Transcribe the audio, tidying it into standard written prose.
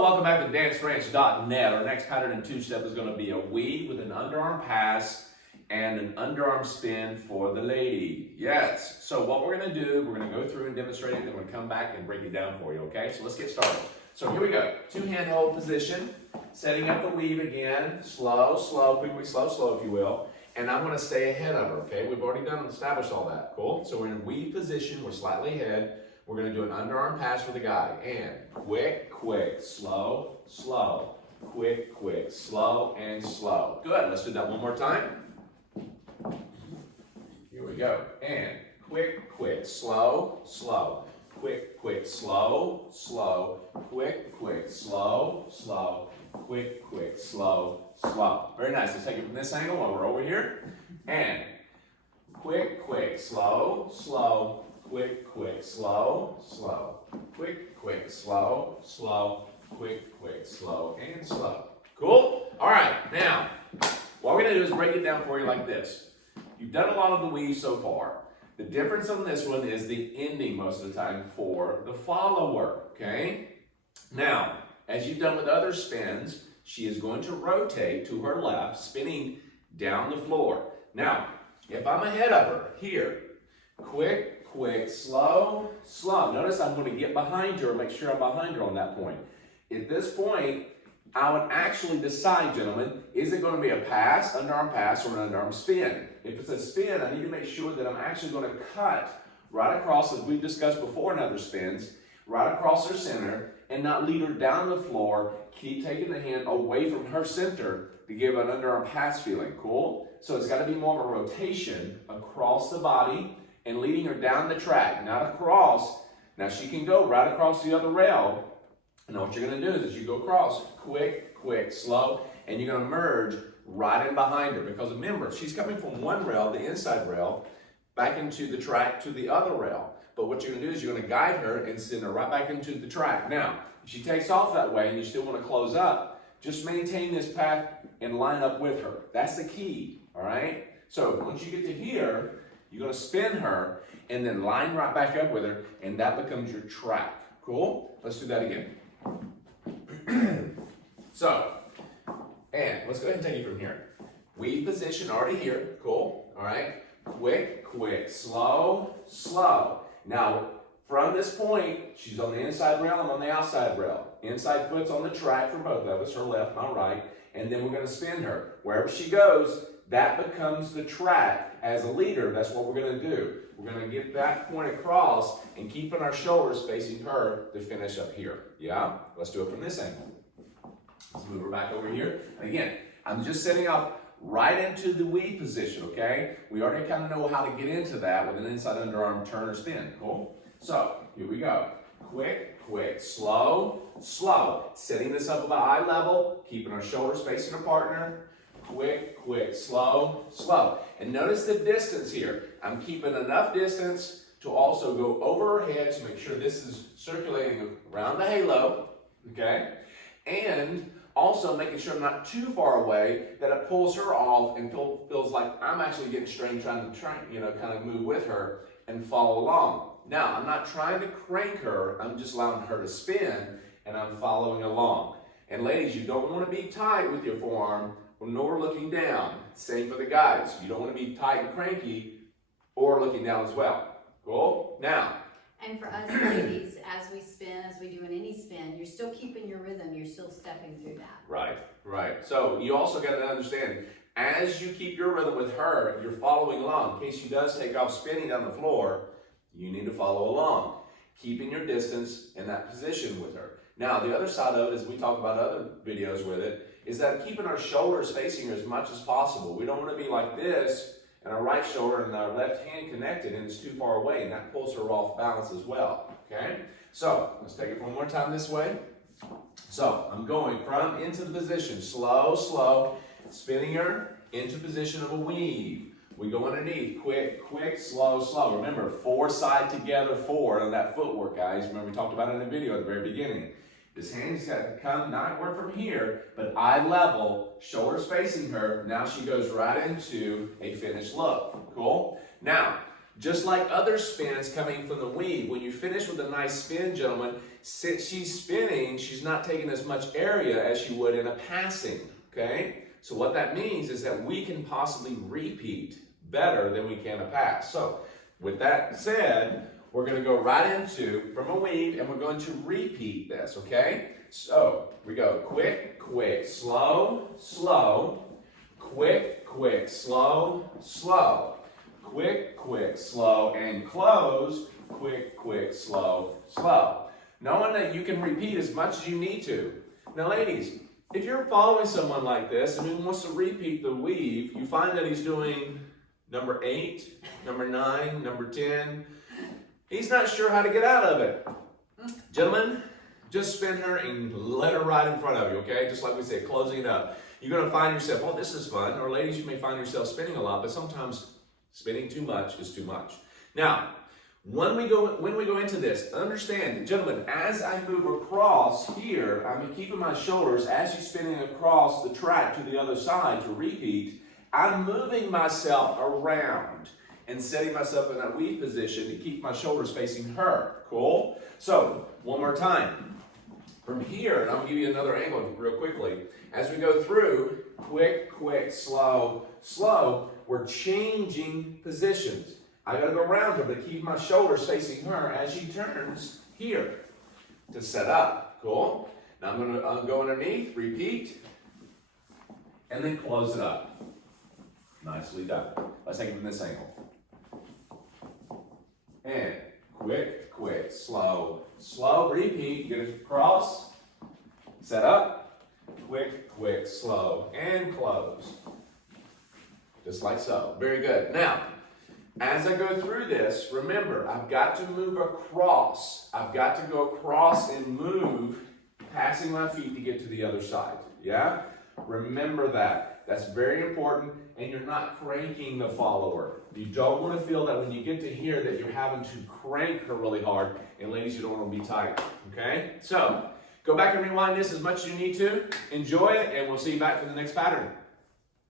Hello, welcome back to danceranch.net. Our next pattern in two-step is going to be a weave with an underarm pass and an underarm spin for the lady. Yes. So what we're going to do, we're going to go through and demonstrate it, then we're going to come back and break it down for you, okay? So let's get started. So here we go. Two-hand hold position, setting up the weave again. Slow, slow, quickly, slow, slow, if you will. And I'm going to stay ahead of her, okay? We've already established all that. Cool? So we're in weave position. We're slightly ahead. We're going to do an underarm pass for the guy. And quick, quick, slow, slow. Quick, quick, slow, and slow. Good. Let's do that one more time. Here we go. And quick, quick, slow, slow. Quick, quick, slow, slow. Quick, quick, slow, slow. Quick, quick, slow, slow. Very nice. Let's take it from this angle while we're over here. And quick, quick, slow, slow. Quick, quick, slow, slow. Quick, quick, slow, slow. Quick, quick, slow, and slow. Cool? All right, now, what we're going to do is break it down for you like this. You've done a lot of the weave so far. The difference on this one is the ending most of the time for the follower, okay? Now, as you've done with other spins, she is going to rotate to her left, spinning down the floor. Now, if I'm ahead of her, here, quick, quick, slow, slow. Notice I'm going to get behind her and make sure I'm behind her on that point. At this point, I would actually decide, gentlemen, is it going to be a pass, underarm pass, or an underarm spin? If it's a spin, I need to make sure that I'm actually going to cut right across, as we've discussed before in other spins, right across her center, and not lead her down the floor. Keep taking the hand away from her center to give an underarm pass feeling. Cool? So it's got to be more of a rotation across the body and leading her down the track, not across. Now she can go right across the other rail. And what you're going to do is as you go across, quick, quick, slow, and you're going to merge right in behind her. Because remember, she's coming from one rail, the inside rail, back into the track to the other rail. But what you're going to do is you're going to guide her and send her right back into the track. Now, if she takes off that way and you still want to close up, just maintain this path and line up with her. That's the key, all right? So once you get to here, you're going to spin her and then line right back up with her, and that becomes your track. Cool? Let's do that again. So, and let's go ahead and take it from here. Weave position already here. Cool? All right? Quick, quick, slow, slow. Now, from this point, she's on the inside rail, I'm on the outside rail. Inside foot's on the track for both of us, her left, my right, and then we're going to spin her. Wherever she goes, that becomes the track. As a leader, that's what we're going to do. We're going to get that point across and keeping our shoulders facing her to finish up here. Yeah? Let's do it from this angle. Let's move her back over here. And again, I'm just setting up right into the weave position, okay? We already kind of know how to get into that with an inside underarm turn or spin. Cool? So, here we go. Quick, quick, slow, slow. Setting this up about eye level, keeping our shoulders facing our partner. Quick, quick, slow, slow. And notice the distance here. I'm keeping enough distance to also go over her head to make sure this is circulating around the halo, okay? And also making sure I'm not too far away that it pulls her off and feels like I'm actually getting strained trying to kind of move with her and follow along. Now, I'm not trying to crank her. I'm just allowing her to spin and I'm following along. And ladies, you don't want to be tight with your forearm nor looking down. Same for the guys. You don't want to be tight and cranky or looking down as well. Cool? Now. And for us ladies, as we spin, as we do in any spin, you're still keeping your rhythm. You're still stepping through that. Right, right. So you also got to understand, as you keep your rhythm with her, you're following along. In case she does take off spinning down the floor, you need to follow along. Keeping your distance in that position with her. Now, the other side of it, as we talk about other videos with it, is that keeping our shoulders facing her as much as possible. We don't want to be like this, and our right shoulder and our left hand connected, and it's too far away, and that pulls her off balance as well, okay? So, let's take it one more time this way. So, I'm going from into the position, slow, slow, spinning her into position of a weave. We go underneath, quick, quick, slow, slow. Remember, 4 side together, 4 on that footwork, guys. Remember we talked about it in the video at the very beginning. This hand's got to come, not anywhere from here, but eye level, shoulders facing her. Now she goes right into a finished look. Cool? Now, just like other spins coming from the weave, when you finish with a nice spin, gentlemen, since she's spinning, she's not taking as much area as she would in a passing, okay? So what that means is that we can possibly repeat better than we can a pass. So with that said, we're going to go right into from a weave, and we're going to repeat this, okay? So we go quick, quick, slow, slow, quick, quick, slow, slow, quick, quick, slow, and close, quick, quick, slow, slow. Knowing that you can repeat as much as you need to. Now ladies, if you're following someone like this and he wants to repeat the weave, you find that he's doing number 8, number 9, number 10. He's not sure how to get out of it. Gentlemen, just spin her and let her right in front of you, okay? Just like we said, closing it up. You're going to find yourself, well, this is fun. Or ladies, you may find yourself spinning a lot, but sometimes spinning too much is too much. Now, when we go into this, understand, gentlemen, as I move across here, I'm keeping my shoulders as you're spinning across the track to the other side to repeat. I'm moving myself around and setting myself in that weave position to keep my shoulders facing her. Cool? So, one more time. From here, and I'm going to give you another angle real quickly. As we go through, quick, quick, slow, slow, we're changing positions. I got to go around her, but keep my shoulders facing her as she turns here to set up. Cool? Now I'm going to go underneath, repeat, and then close it up. Nicely done. Let's take it from this angle. And quick, quick, slow, slow, repeat, get it across, set up, quick, quick, slow, and close. Just like so. Very good. Now, as I go through this, remember, I've got to move across. I've got to go across and move, passing my feet to get to the other side. Yeah? Remember that. That's very important, and you're not cranking the follower. You don't want to feel that when you get to here that you're having to crank her really hard, and ladies, you don't want to be tight, okay? So, go back and rewind this as much as you need to. Enjoy it, and we'll see you back for the next pattern.